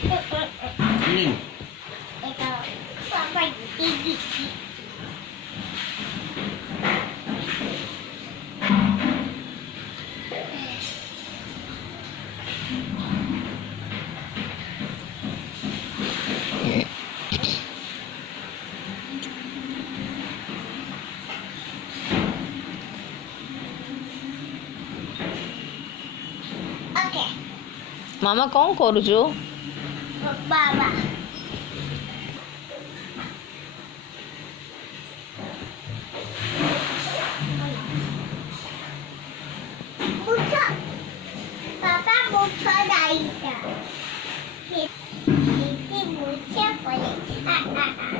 Alin? Ito. Spaghetti. Okay. ମାମା କ'ଣ କରୁଛୁ? Baba. Buka. Papa buka dah. Ini buka boleh.